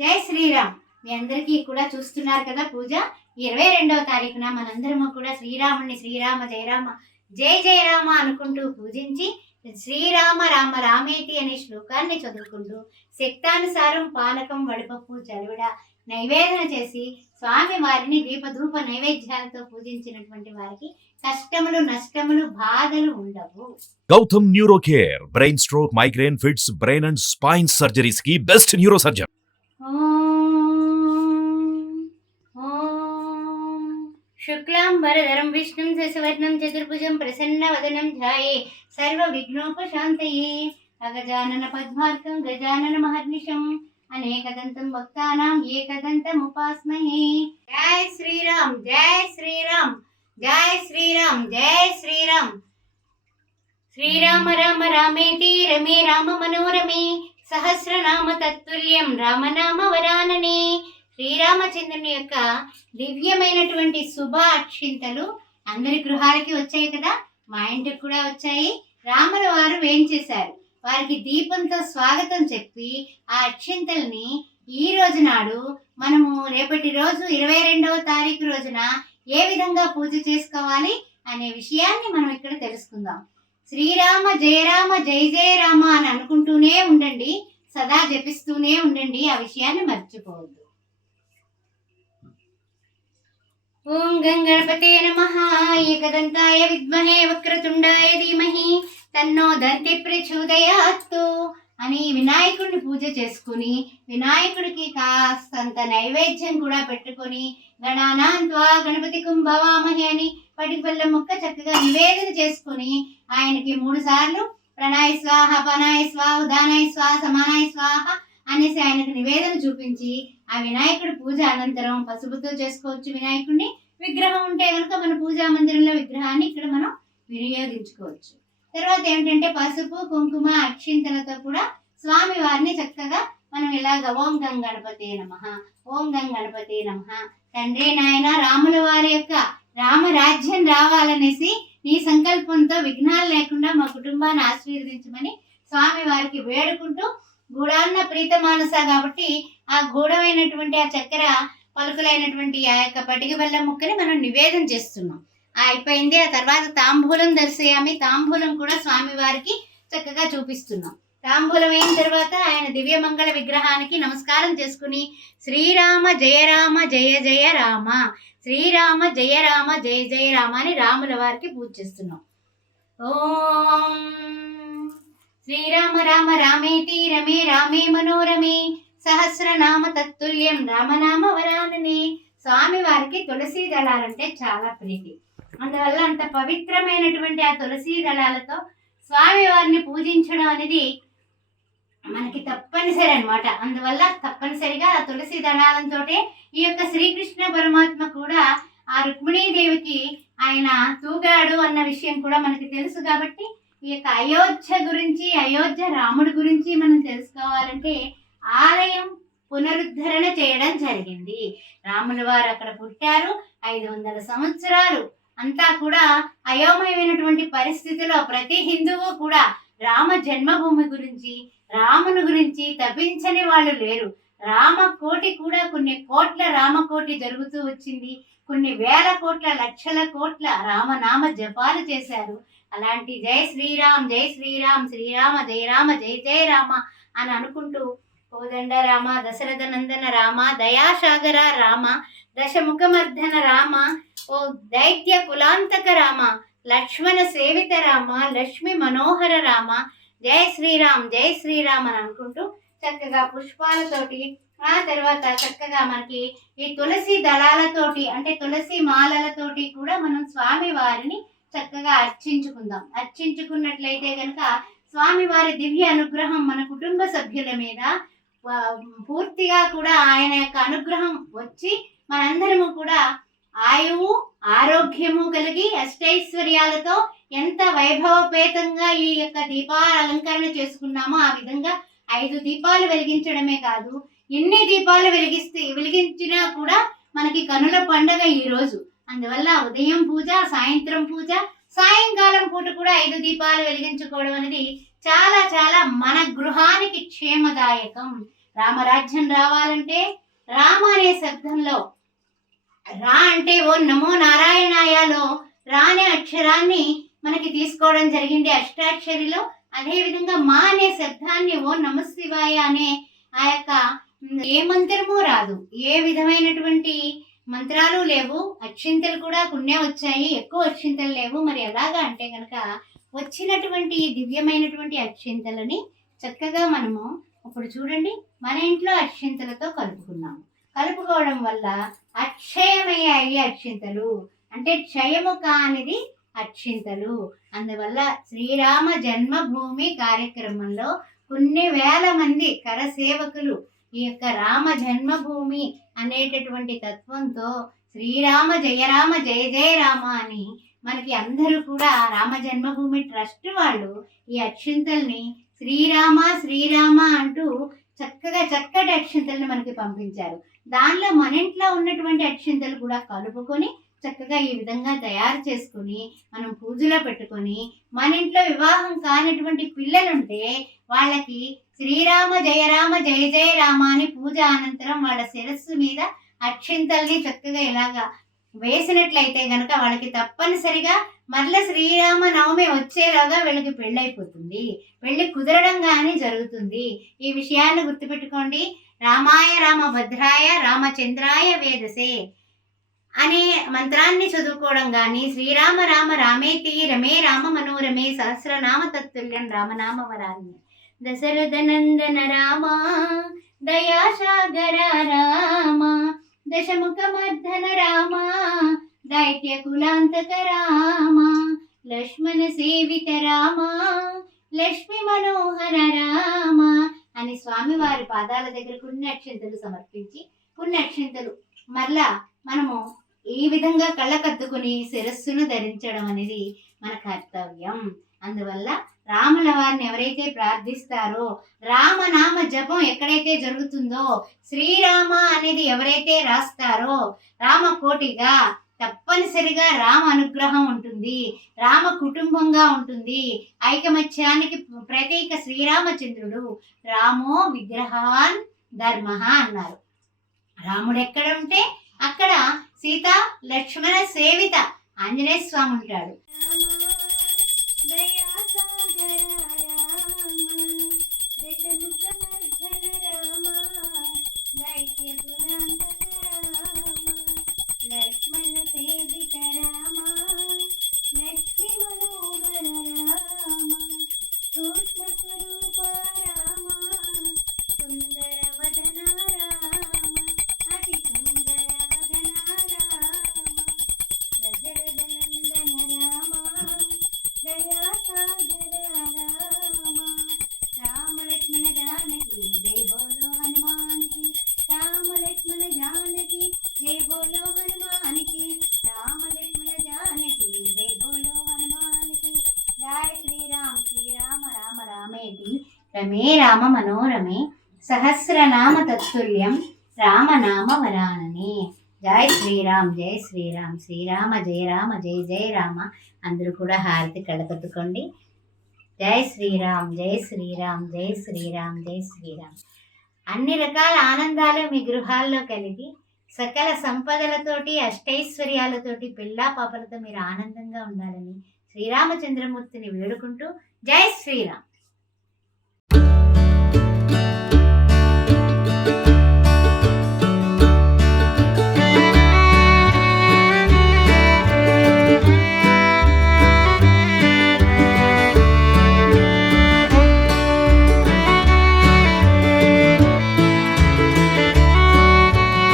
జై శ్రీరామ్. మీ అందరికీ కూడా చూస్తున్నారు కదా పూజ 22వ తారీఖున మనందరము కూడా శ్రీరాముని శ్రీరామ జయరామ జయ జయరామ అనుకుంటూ పూజించి శ్రీరామ రామ రామేతి అనే శ్లోకాన్ని చదువుకుంటూ శక్తానుసారం పానకం వడిపప్పు చలివిడ నైవేదన చేసి స్వామి వారిని దీపధూప నైవేద్యాలతో పూజించినటువంటి వారికి కష్టములు నష్టములు బాధలు ఉండవు. Gautam neuro care brain stroke migraine fits brain and spine surgeries కి బెస్ట్ న్యూరో సర్జన్. శుక్లాంబరధరం విష్ణుం శశివర్ణం చతుర్భుజం ప్రసన్నవదనం ధ్యాయే సర్వవిఘ్నోపశాంతయే అగజానన పద్మార్కం గజానన మహర్నిశం అనేకదంతం భక్తానాం ఏకదంతముపాస్మహే. జై శ్రీరామ్ జై శ్రీరామ్ జై శ్రీరామ్ జై శ్రీరామ్. శ్రీరామ రామ రామేతి రమే రామ మనోరమే సహస్రనామ తత్తుల్యం రామనామ వరాననే. శ్రీరామచంద్రుని యొక్క దివ్యమైనటువంటి శుభ అక్షింతలు అందరి గృహాలకి వచ్చాయి కదా, మా ఇంటికి కూడా వచ్చాయి. రాముల వారు వేంచేశారు, వారికి దీపంతో స్వాగతం చెప్పి ఆ అక్షింతల్ని ఈ రోజు నాడు మనము రేపటి రోజు 22వ తారీఖు రోజున ఏ విధంగా పూజ చేసుకోవాలి అనే విషయాన్ని మనం ఇక్కడ తెలుసుకుందాం. శ్రీరామ జయరామ జయ జయ రామ అని అనుకుంటూనే ఉండండి, సదా జపిస్తూనే ఉండండి, ఆ విషయాన్ని మర్చిపోవద్దు. ఓం గంగణపతే నమః. ఏకదంతాయ విద్మహే వక్రతుండాయ ధీమహి తన్నో దంతి ప్రచోదయాత్తు అని వినాయకుడిని పూజ చేసుకుని వినాయకుడికి కాస్తంత నైవేద్యం కూడా పెట్టుకొని గణానాన్త్వా గణపతి కుంభవామహి అని పటికి బెల్లం ముక్క చక్కగా నివేదన చేసుకుని ఆయనకి 3 సార్లు ప్రణాయ స్వాహ పనాయ స్వాహ ఉదానాయ స్వాహ సమానాయ స్వాహ అనేసి ఆయనకు నివేదన చూపించి ఆ వినాయకుడి పూజ అనంతరం పసుపుతో చేసుకోవచ్చు. వినాయకుడిని విగ్రహం ఉంటే కనుక మన పూజా మందిరంలో విగ్రహాన్ని ఇక్కడ మనం వినియోగించుకోవచ్చు. తర్వాత ఏమిటంటే పసుపు కుంకుమ అక్షింతలతో కూడా స్వామి వారిని చక్కగా మనం ఇలాగ ఓం గంగణపతే నమః ఓం గంగణపతే నమః. తండ్రి నాయన రాముల వారి యొక్క రామరాజ్యం రావాలనేసి నీ సంకల్పంతో విఘ్నాలు లేకుండా మా కుటుంబాన్ని ఆశీర్వదించమని స్వామి వారికి వేడుకుంటూ గూఢాన్న ప్రీత మానస కాబట్టి ఆ గూఢమైనటువంటి ఆ చక్కెర పలుకులైనటువంటి ఆ యొక్క పటిక బెల్లం ముక్కని మనం నివేదన చేస్తున్నాం. అయిపోయింది. ఆ తర్వాత తాంబూలం దర్శయామి, తాంబూలం కూడా స్వామి వారికి చక్కగా చూపిస్తున్నాం. తాంబూలం అయిన తర్వాత ఆయన దివ్యమంగళ విగ్రహానికి నమస్కారం చేసుకుని శ్రీరామ జయ రామ జయ జయ రామ శ్రీరామ జయ రామ జయ జయ రామ అని రాముల వారికి పూజ చేస్తున్నాం. ఓం శ్రీరామ రామ రామేతి రమే రామే మనోరమే సహస్రనామ తత్తుల్యం రామనామ వరాననే. స్వామి వారికి తులసి దళాలంటే చాలా ప్రీతి, అందువల్ల అంత పవిత్రమైనటువంటి ఆ తులసి దళాలతో స్వామి వారిని పూజించడం అనేది మనకి తప్పనిసరి అనమాట. అందువల్ల తప్పనిసరిగా ఆ తులసి దళాలంతో ఈ యొక్క శ్రీకృష్ణ పరమాత్మ కూడా ఆ రుక్మిణీదేవికి ఆయన తూగాడు అన్న విషయం కూడా మనకి తెలుసు. కాబట్టి ఈ యొక్క అయోధ్య గురించి, అయోధ్య రాముడి గురించి మనం తెలుసుకోవాలంటే ఆలయం పునరుద్ధరణ చేయడం జరిగింది. రాముల వారు అక్కడ పుట్టారు, 500 సంవత్సరాలు అంతా కూడా అయోమయమైనటువంటి పరిస్థితిలో ప్రతి హిందువు కూడా రామ జన్మభూమి గురించి, రాముని గురించి తప్పించని వాళ్ళు లేరు. రామకోటి కూడా కొన్ని కోట్ల రామకోటి జరుగుతూ వచ్చింది, కొన్ని వేల కోట్ల లక్షల కోట్ల రామనామ జపాలు చేశారు. అలాంటి జై శ్రీరామ్ జై శ్రీరామ్ శ్రీరామ జయ రామ జయ జయ రామ అని అనుకుంటూ కోదండ రామ దశరథ నందన రామ దయాసాగర రామ దశముఖమర్ధన రామ ఓ దైత్య కులాంతక రామ లక్ష్మణ సేవిత రామ లక్ష్మి మనోహర రామ జై శ్రీరామ్ జై శ్రీరామ్ అని అనుకుంటూ చక్కగా పుష్పాలతోటి ఆ తర్వాత చక్కగా మనకి ఈ తులసి దళాలతోటి అంటే తులసి మాలలతోటి కూడా మనం స్వామి వారిని చక్కగా అర్చించుకుందాం. అర్చించుకున్నట్లయితే కనుక స్వామి వారి దివ్య అనుగ్రహం మన కుటుంబ సభ్యుల మీద పూర్తిగా కూడా ఆయన యొక్క అనుగ్రహం వచ్చి మనందరము కూడా ఆయువు ఆరోగ్యము కలిగి అష్టైశ్వర్యాలతో ఎంత వైభవపేతంగా ఈ యొక్క దీపాల అలంకరణ చేసుకున్నామో ఆ విధంగా 5 దీపాలు వెలిగించడమే కాదు, ఎన్ని దీపాలు వెలిగించినా కూడా మనకి కనుల పండగ ఈ రోజు. అందువల్ల ఉదయం పూజ, సాయంత్రం పూజ, సాయంకాలం పూట కూడా 5 దీపాలు వెలిగించుకోవడం అనేది చాలా చాలా మన గృహానికి క్షేమదాయకం. రామరాజ్యం రావాలంటే రామ అనే శబ్దంలో రా అంటే ఓ నమో నారాయణాయలో రా అనే అక్షరాన్ని మనకి తీసుకోవడం జరిగింది అష్టాక్షరిలో. అదే విధంగా మా అనే శబ్దాన్ని ఓ నమ శివాయ అనే ఆ యొక్క ఏ మంత్రము రాదు, ఏ విధమైనటువంటి మంత్రాలు లేవు, అక్షింతలు కూడా కొన్నే వచ్చాయి, ఎక్కువ అక్షింతలు లేవు. మరి ఎలాగా అంటే కనుక వచ్చినటువంటి దివ్యమైనటువంటి అక్షింతలని చక్కగా మనము ఇప్పుడు చూడండి మన ఇంట్లో అక్షింతలతో కలుపుకున్నాము. కలుపుకోవడం వల్ల అక్షయమయ్యాయి అక్షింతలు, అంటే క్షయము కానిది అక్షింతలు. అందువల్ల శ్రీరామ జన్మభూమి కార్యక్రమంలో కొన్ని వేల మంది కరసేవకులు ఈ యొక్క రామ జన్మభూమి అనేటటువంటి తత్వంతో శ్రీరామ జయ జయ రామ అని మనకి అందరూ కూడా రామ జన్మభూమి ట్రస్ట్ వాళ్ళు ఈ అక్షింతల్ని శ్రీరామ శ్రీరామ అంటూ చక్కగా చక్కటి అక్షింతల్ని మనకి పంపించారు. దానిలో మన ఇంట్లో ఉన్నటువంటి అక్షింతలు కూడా కలుపుకొని చక్కగా ఈ విధంగా తయారు చేసుకుని మనం పూజలో పెట్టుకొని మన ఇంట్లో వివాహం కానిటువంటి పిల్లలుంటే వాళ్ళకి శ్రీరామ జయ జయ రామ అని పూజ అనంతరం వాళ్ళ శిరస్సు మీద అక్షింతల్ని చక్కగా ఇలాగా వేసినట్లయితే గనక వాళ్ళకి తప్పనిసరిగా మరలా శ్రీరామ నవమి వచ్చేలాగా వీళ్ళకి పెళ్ళైపోతుంది, పెళ్లి కుదరడం కానీ జరుగుతుంది. ఈ విషయాన్ని గుర్తుపెట్టుకోండి. రామాయ రామభద్రాయ రామచంద్రాయ వేదసే అనే మంత్రాన్ని చదువుకోవడం కానీ శ్రీరామ రామ రామేతి రమే రామ మనోరమే సహస్రనామ తత్తుల్యం రామనామ వరాన్ని దశరథ నందన రామ దయాసాగర రామ దశముఖ మర్దన రామ దైత్య కులాంతక రామ లక్ష్మణ సేవిత రామ లక్ష్మి మనోహర రామ అని స్వామివారి పాదాల దగ్గర పుణ్యాక్షంతలు సమర్పించి పుణ్యాక్షంతలు మరలా మనము ఈ విధంగా కళ్ళకద్దుకుని శిరస్సును ధరించడం అనేది మన కర్తవ్యం. అందువల్ల రాముల వారిని ఎవరైతే ప్రార్థిస్తారో, రామనామ జపం ఎక్కడైతే జరుగుతుందో, శ్రీరామ అనేది ఎవరైతే రాస్తారో రామకోటిగా తప్పనిసరిగా రామ అనుగ్రహం ఉంటుంది, రామ కుటుంబంగా ఉంటుంది. ఐకమత్యానికి ప్రతీక శ్రీరామచంద్రుడు రామో విగ్రహాన్ ధర్మ అన్నారు. రాముడు ఎక్కడ ఉంటే అక్కడ సీత లక్ష్మణ సేవిత ఆంజనేయ స్వామి ఉంటాడు. లక్ష్మణ సేవిత రామ లక్ష్మీ మనోహర రామ సూక్ష్మ స్వరూప రామ సుందర వదన రామ అతి సుందర వదన రామ దశరథ నందన రామ దయా సాగర రామ రామ లక్ష్మణ జానకి జై బోలో హనుమానికి రామ లక్ష్మణ జానకి జై బోలో హనుమానికి రామ లక్ష్మణ జానకి జై బోలో హనుమానికి జై శ్రీరామ్ శ్రీరామ రామ రామేతి రమే రామ మనోరమే సహస్రనామ తత్తుల్యం రామనామ వరాననే. జై శ్రీరామ్ శ్రీరామ జయ జయ రామ. అందరూ కూడా హారతి కళ్ళకద్దుకోండి. జై శ్రీరామ్ జై శ్రీరామ్ జై శ్రీరామ్ జై శ్రీరామ్. అన్ని రకాల ఆనందాలు మీ గృహాల్లో కలిగి సకల సంపదలతోటి అష్టైశ్వర్యాలతోటి పిల్లా పాపలతో మీరు ఆనందంగా ఉండాలని శ్రీరామచంద్రమూర్తిని వేడుకుంటూ జై శ్రీరామ్.